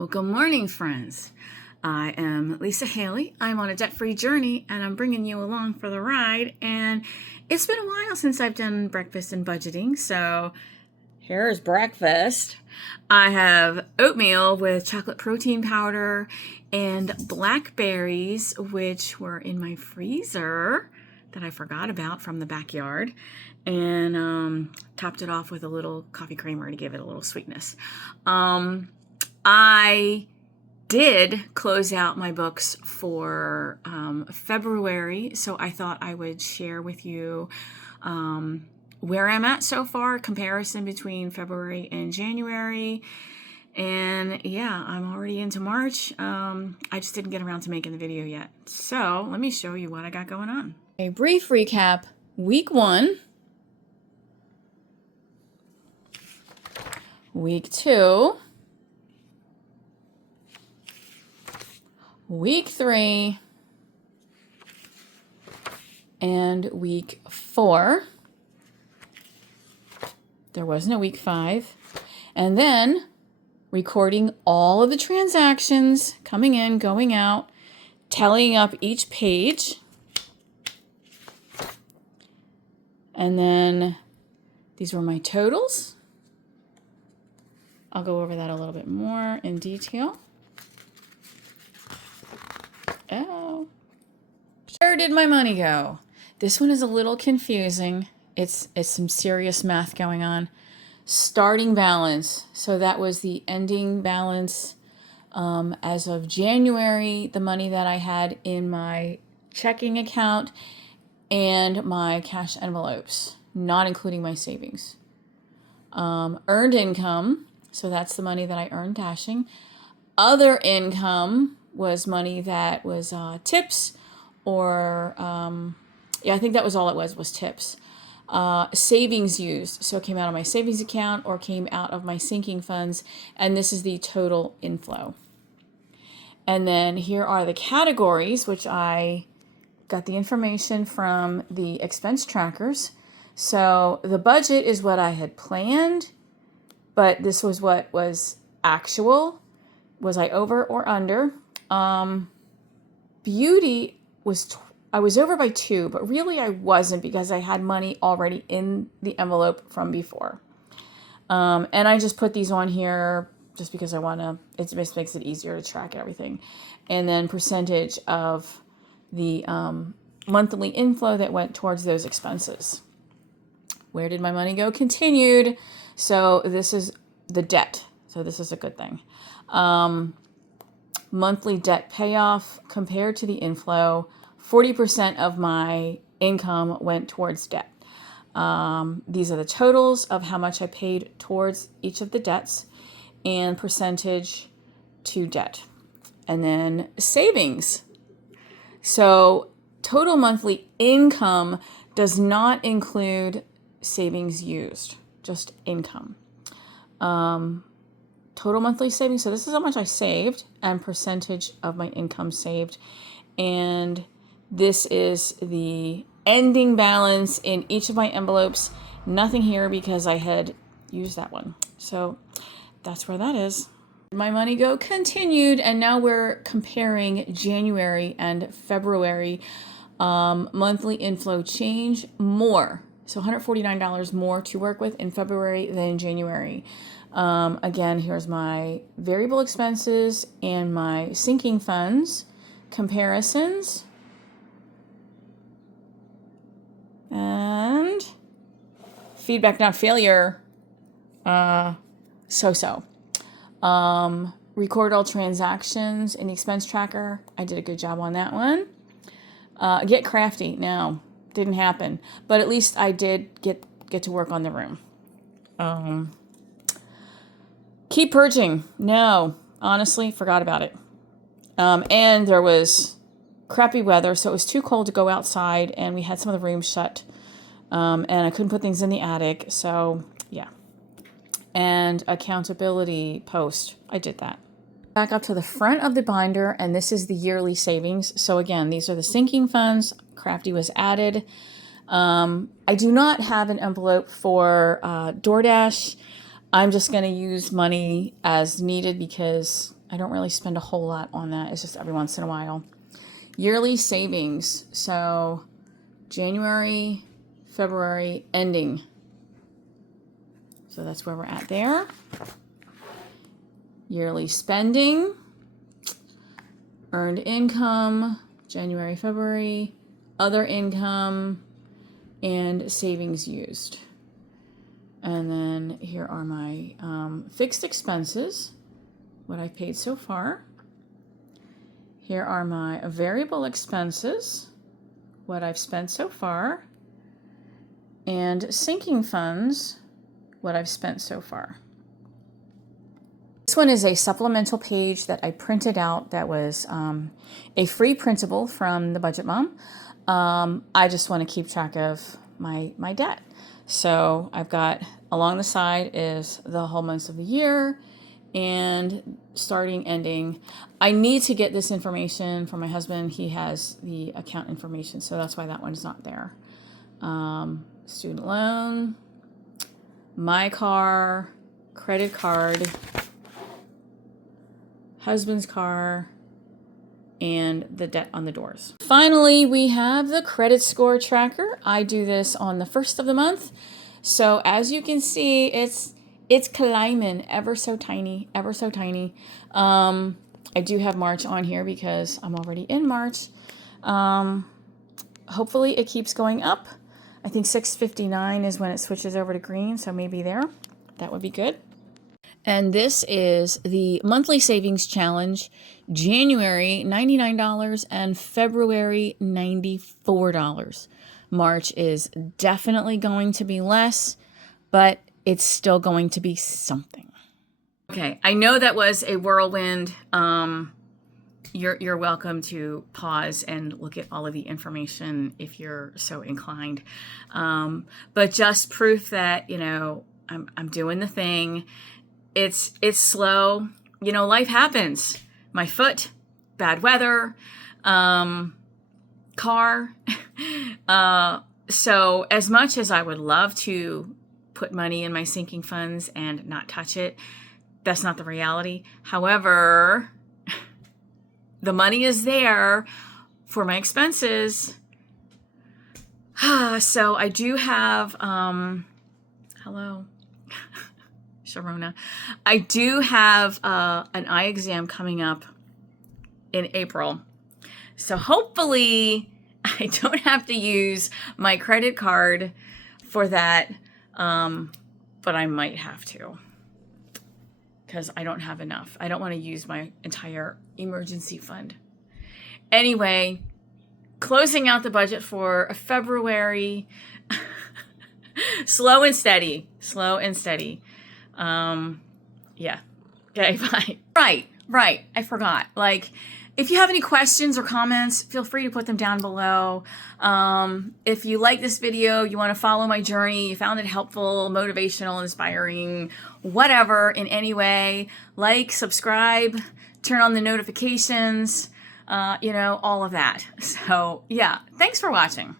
Well, good morning, friends. I am Lisa Haley. I'm on a debt-free journey, and I'm bringing you along for the ride. And it's been a while since I've done breakfast and budgeting, so here's breakfast. I have oatmeal with chocolate protein powder and blackberries, which were in my freezer that I forgot about from the backyard, and topped it off with a little coffee creamer to give it a little sweetness. I did close out my books for February, so I thought I would share with you where I'm at so far, comparison between February and January. And yeah, I'm already into March. I just didn't get around to making the video yet. So let me show you what I got going on. A brief recap, week 1, week 2, week 3, and week 4. There was no week 5. And then recording all of the transactions coming in, going out, tallying up each page. And then these were my totals. I'll go over that a little bit more in detail. Oh, where did my money go? This one is a little confusing. It's some serious math going on. Starting balance. So that was the ending balance as of January, the money that I had in my checking account and my cash envelopes, not including my savings. Earned income. So that's the money that I earned dashing. Other income was money that was tips or, I think that was all it was tips. Savings used, so it came out of my savings account or came out of my sinking funds, and this is the total inflow. And then here are the categories, which I got the information from the expense trackers. So the budget is what I had planned, but this was what was actual. Was I over or under? Beauty was, I was over by 2, but really I wasn't because I had money already in the envelope from before. And I just put these on here just because I want to, it just makes it easier to track everything. And then percentage of the monthly inflow that went towards those expenses. Where did my money go? Continued. So this is the debt. So this is a good thing. Monthly debt payoff compared to the inflow, 40% of my income went towards debt. These are the totals of how much I paid towards each of the debts and percentage to debt. And then savings. So total monthly income does not include savings used, just income. Total monthly savings. So this is how much I saved and percentage of my income saved. And this is the ending balance in each of my envelopes. Nothing here because I had used that one. So that's where that is. My money go continued, and now we're comparing January and February monthly inflow change more. So $149 more to work with in February than January. Again, here's my variable expenses and my sinking funds comparisons. And feedback, not failure. So-so. Record all transactions in the expense tracker. I did a good job on that one. Get crafty. No, didn't happen. But at least I did get to work on the room. Keep purging. No, honestly, forgot about it. And there was crappy weather, so it was too cold to go outside, and we had some of the rooms shut. And I couldn't put things in the attic, so yeah. And accountability post, I did that. Back up to the front of the binder, and this is the yearly savings. So again, these are the sinking funds. Crafty was added. I do not have an envelope for DoorDash. I'm just going to use money as needed because I don't really spend a whole lot on that. It's just every once in a while. Yearly savings. So January, February, ending. So that's where we're at there. Yearly spending. Earned income, January, February. Other income, and savings used. And then here are my fixed expenses, what I've paid so far. Here are my variable expenses, what I've spent so far. And sinking funds, what I've spent so far. This one is a supplemental page that I printed out that was a free printable from the Budget Mom. I just want to keep track of my debt. So I've got along the side is the whole months of the year and starting, ending. I need to get this information from my husband. He has the account information, so that's why that one's not there. Student loan, my car, credit card, husband's car, and the debt on the doors. Finally, we have the credit score tracker. I do this on the first of the month. So as you can see, it's climbing ever so tiny, ever so tiny. I do have March on here because I'm already in March. Hopefully it keeps going up. I think 659 is when it switches over to green, so maybe there. That would be good. And this is the monthly savings challenge. January, $99, and February, $94. March is definitely going to be less, but it's still going to be something. Okay, I know that was a whirlwind. You're welcome to pause and look at all of the information if you're so inclined. But just proof that, you know, I'm doing the thing. It's slow. You know, life happens. My foot, bad weather, car. So as much as I would love to put money in my sinking funds and not touch it, that's not the reality. However, the money is there for my expenses. So I do have, hello. Sharona. I do have an eye exam coming up in April. So hopefully I don't have to use my credit card for that, but I might have to because I don't have enough. I don't want to use my entire emergency fund. Anyway, closing out the budget for February. Slow and steady. Slow and steady. Yeah. Okay, bye. Right. I forgot. Like, if you have any questions or comments, feel free to put them down below. If you like this video, you want to follow my journey, you found it helpful, motivational, inspiring, whatever in any way, like, subscribe, turn on the notifications, you know, all of that. So yeah, thanks for watching.